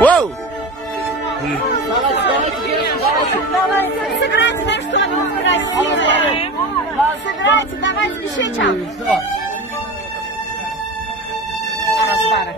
Воу! Сыграйте на что-нибудь красивое. Сыграйте, давайте еще чем. Разбары.